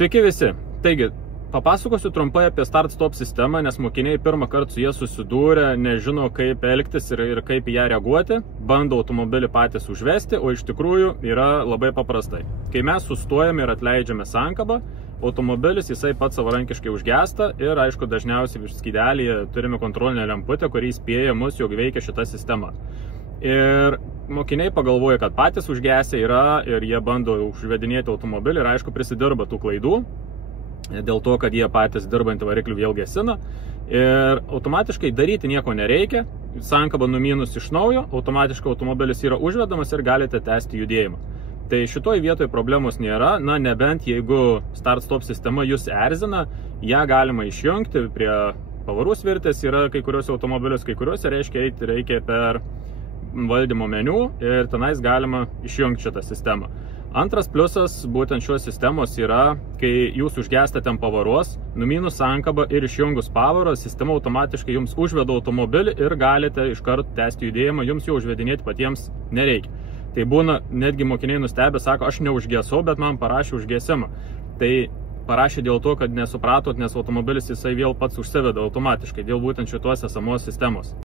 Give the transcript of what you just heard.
Sveiki visi. Taigi, papasakosiu trumpai apie start-stop sistemą, nes mokiniai pirmą kartą su jie susidūrė, nežino kaip elgtis ir kaip į ją reaguoti, bando automobilį patys užvesti, o iš tikrųjų yra labai paprastai. Kai mes sustojame ir atleidžiame sankabą, automobilis jisai pats savarankiškai užgesta ir, aišku, dažniausiai virš skydelėje turime kontrolinę lemputę, kuri įspėja mus, jog veikia šita sistema. Ir mokiniai pagalvoja, kad patys užgesę yra ir jie bando užvedinėti automobilį ir, aišku, prisidirba tų klaidų, dėl to, kad jie patys dirbantį variklių vėl gesina. Ir automatiškai daryti nieko nereikia, sankabą numynus iš naujo, automatiškai automobilis yra užvedamas ir galite tęsti judėjimą. Tai šitoj vietoje problemos nėra, nebent jeigu start-stop sistema jūs erzina, ją galima išjungti, prie pavarų svirtės yra kai kuriuose automobilius, kai kuriuose reikia per valdymo meniu ir tenais galima išjungti šitą sistemą. Antras pliusas būtent šios sistemos yra, kai jūs užgestate ant pavaros, numynus sankabą ir išjungus pavarą, sistema automatiškai jums užveda automobilį ir galite iškart tęsti judėjimą, jums jau užvedinėti patiems nereikia. Tai būna, netgi mokiniai nustebę, sako, aš neužgesau, bet man parašė užgesimą. Tai parašė dėl to, kad nesupratot, nes automobilis jisai vėl pats užsiveda automatiškai dėl būtent šitos esamos sistemos.